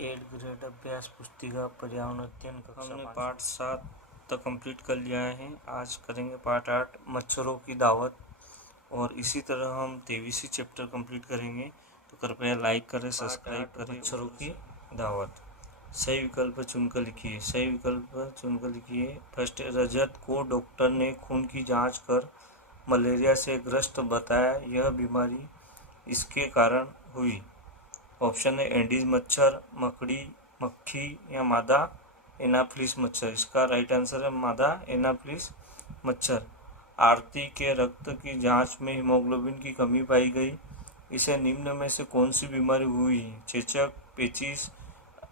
8 grade अभ्यास पुस्तिका पर्यावरण अध्ययन कक्षा हमने पार्ट 7 तक कंप्लीट कर लिया है। आज करेंगे पार्ट 8 मच्छरों की दावत, और इसी तरह हम 23वीं चैप्टर कंप्लीट करेंगे। तो कृपया लाइक करें, सब्सक्राइब करें। मच्छरों की दावत, सही विकल्प चुनकर लिखिए। सही विकल्प चुनकर लिखिए। फर्स्ट, रजत को डॉक्टर ने खून की जांच कर मलेरिया से ग्रस्त बताया। यह बीमारी इसके कारण हुई। ऑप्शन है एडिस मच्छर, मकड़ी, मक्खी या मादा एनाफिलिस मच्छर। इसका राइट आंसर है मादा एनाफिलिस मच्छर। आरती के रक्त की जांच में हीमोग्लोबिन की कमी पाई गई। इसे निम्न में से कौन सी बीमारी हुई है? चेचक, पेचिस,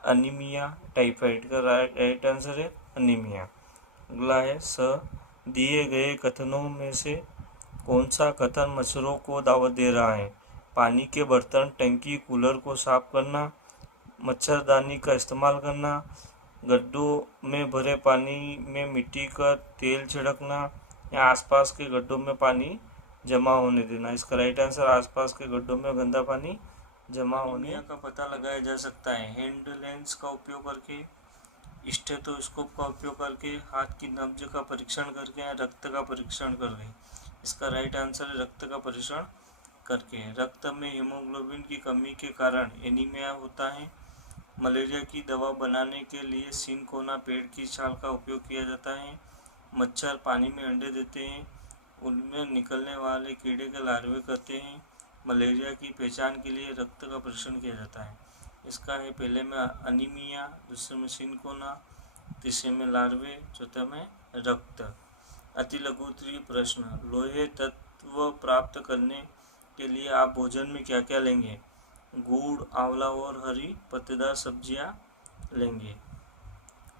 अनीमिया, टाइफाइड। का राइट आंसर है अनीमिया। अगला है स, दिए गए कथनों में से कौन सा कथन मच्छरों को दावत दे रहा है? पानी के बर्तन, टंकी, कूलर को साफ करना, मच्छरदानी का इस्तेमाल करना, गड्ढों में भरे पानी में मिट्टी का तेल छिड़कना, या आसपास के गड्ढों में पानी जमा होने देना। इसका राइट आंसर आसपास के गड्ढों में गंदा पानी जमा होने का पता लगाया जा सकता है हैंड लेंस का उपयोग करके, स्टेथोस्कोप का उपयोग करके, हाथ की नब्ज का परीक्षण करके, या रक्त का परीक्षण करके। इसका राइट आंसर है रक्त का परीक्षण करके। रक्त में हीमोग्लोबिन की कमी के कारण एनीमिया होता है। मलेरिया की दवा बनाने के लिए सिनकोना पेड़ की छाल का उपयोग किया जाता है। मच्छर पानी में अंडे देते हैं, उनमें निकलने वाले कीड़े के लार्वे करते हैं। मलेरिया की पहचान के लिए रक्त का परीक्षण किया जाता है। इसका है पहले में अनीमिया, दूसरे में सिनकोना, तीसरे में लार्वे, चौथे में रक्त। अति लघु उत्तरीय प्रश्न, लोहे तत्व प्राप्त करने के लिए आप भोजन में क्या क्या लेंगे? गुड़, आंवला और हरी पत्तेदार सब्जियां लेंगे।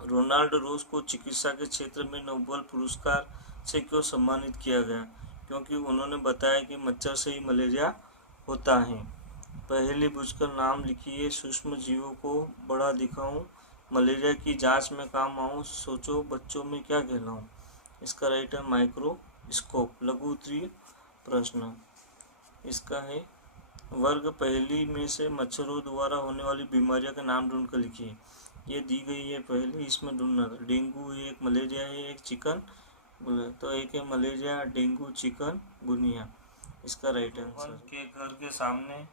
रोनाल्ड रोज को चिकित्सा के क्षेत्र में नोबेल पुरस्कार से क्यों सम्मानित किया गया? क्योंकि उन्होंने बताया कि मच्छर से ही मलेरिया होता है। पहले बुझकर नाम लिखिए, सूक्ष्म जीवों को बड़ा दिखाऊं, मलेरिया की जांच में काम आऊं, सोचो बच्चों में क्या कहलाऊं। इसका राइट है माइक्रोस्कोप। लघु उत्तरीय प्रश्न, इसका है वर्ग पहली में से मच्छरों द्वारा होने वाली बीमारियों के नाम ढूंढ कर लिखिए। ये दी गई है पहले, इसमें ढूंढना। डेंगू है एक, मलेरिया है एक, चिकन, तो एक है मलेरिया, डेंगू, चिकन गुनिया। इसका राइट आंसर के घर के सामने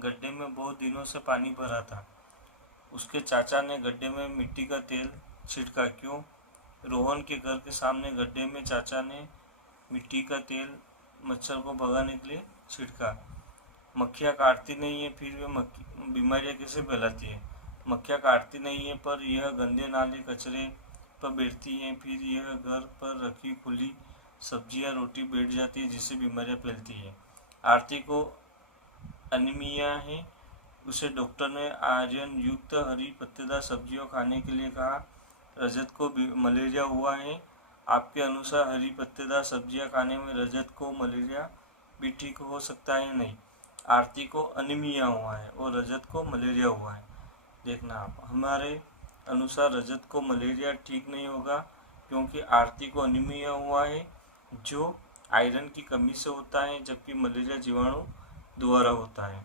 गड्ढे में बहुत दिनों से पानी भरा था। उसके चाचा ने गड्ढे में मिट्टी का तेल छिड़का। क्यों? रोहन के घर के सामने गड्ढे में चाचा ने मिट्टी का तेल मच्छर को भगाने के लिए छिड़का। मक्खियाँ काटती नहीं है, फिर वे बीमारियाँ कैसे फैलाती है? मक्खियाँ काटती नहीं है, पर यह गंदे नाले कचरे पर बैठती हैं, फिर यह घर पर रखी खुली सब्जियाँ रोटी बैठ जाती है, जिससे बीमारियाँ फैलती है। आरती को अनीमिया है, उसे डॉक्टर ने आयरन युक्त हरी पत्तेदार सब्जियों खाने के लिए कहा। रजत को मलेरिया हुआ है, आपके अनुसार हरी पत्तेदार सब्जियां खाने में रजत को मलेरिया भी ठीक हो सकता है? नहीं। आरती को अनीमिया हुआ है और रजत को मलेरिया हुआ है। देखना आप, हमारे अनुसार रजत को मलेरिया ठीक नहीं होगा, क्योंकि आरती को अनीमिया हुआ है जो आयरन की कमी से होता है, जबकि मलेरिया जीवाणु द्वारा होता है।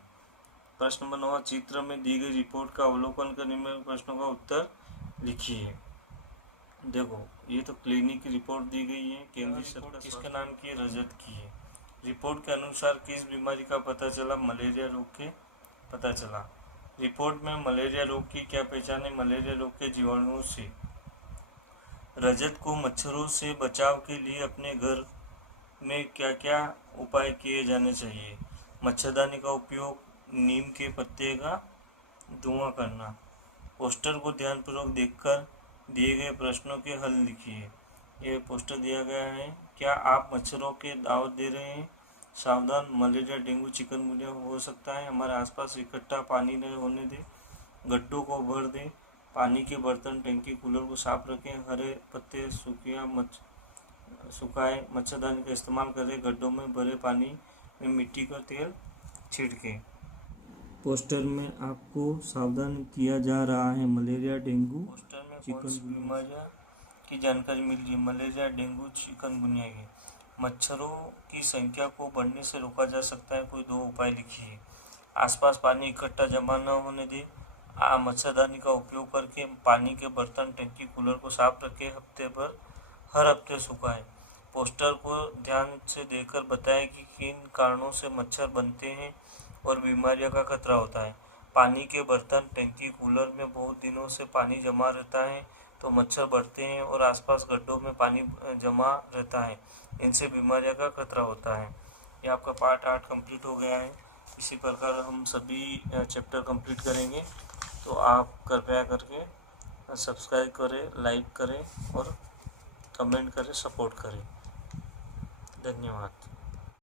प्रश्न नंबर 9, चित्र में दी गई रिपोर्ट का अवलोकन कर निम्नलिखित प्रश्नों का उत्तर लिखिए। देखो, ये तो क्लिनिक की रिपोर्ट दी गई है। केंद्रीय सरकार किसके नाम की है? रजत की है। रिपोर्ट के अनुसार किस बीमारी का पता चला? मलेरिया रोग के पता चला। रिपोर्ट में मलेरिया रोग की क्या पहचान है? मलेरिया रोग के जीवाणुओं से। रजत को मच्छरों से बचाव के लिए अपने घर में क्या क्या उपाय किए जाने चाहिए? मच्छरदानी का उपयोग, नीम के पत्ते का धुआं करना। पोस्टर को ध्यानपूर्वक देखकर दिए गए प्रश्नों के हल लिखिए। यह पोस्टर दिया गया है। क्या आप मच्छरों के दावत दे रहे हैं? सावधान, मलेरिया, डेंगू, चिकनगुनिया हो सकता है। हमारे आसपास इकट्ठा पानी न होने दें, गड्ढों को भर दें, पानी के बर्तन, टंकी, कूलर को साफ रखें, हरे पत्ते सुखाए, मच्छरदानी का इस्तेमाल करें, गड्ढों में भरे पानी में मिट्टी का तेल छिड़कें। पोस्टर में आपको सावधान किया जा रहा है। मलेरिया, डेंगू, चिकनगुनिया बीमारियां की जानकारी मिल रही है। मलेरिया, डेंगू, चिकनगुनिया की। मच्छरों की संख्या को बढ़ने से रोका जा सकता है। कोई 2 उपाय लिखिए। आसपास पानी इकट्ठा जमा न होने दें, मच्छरदानी का उपयोग करके पानी के बर्तन, टंकी, कूलर को साफ रखें। हफ्ते भर हर हफ्ते सुखाएं। पोस्टर को ध्यान से देखकर बताएं कि किन कारणों से मच्छर बनते हैं और बीमारियों का खतरा होता है। पानी के बर्तन, टंकी, कूलर में बहुत दिनों से पानी जमा रहता है तो मच्छर बढ़ते हैं और आसपास गड्ढों में पानी जमा रहता है, इनसे बीमारियों का खतरा होता है। ये आपका पार्ट 8 कंप्लीट हो गया है। इसी प्रकार हम सभी चैप्टर कंप्लीट करेंगे, तो आप कृपया करके सब्सक्राइब करें, लाइक करें और कमेंट करें, सपोर्ट करें। धन्यवाद।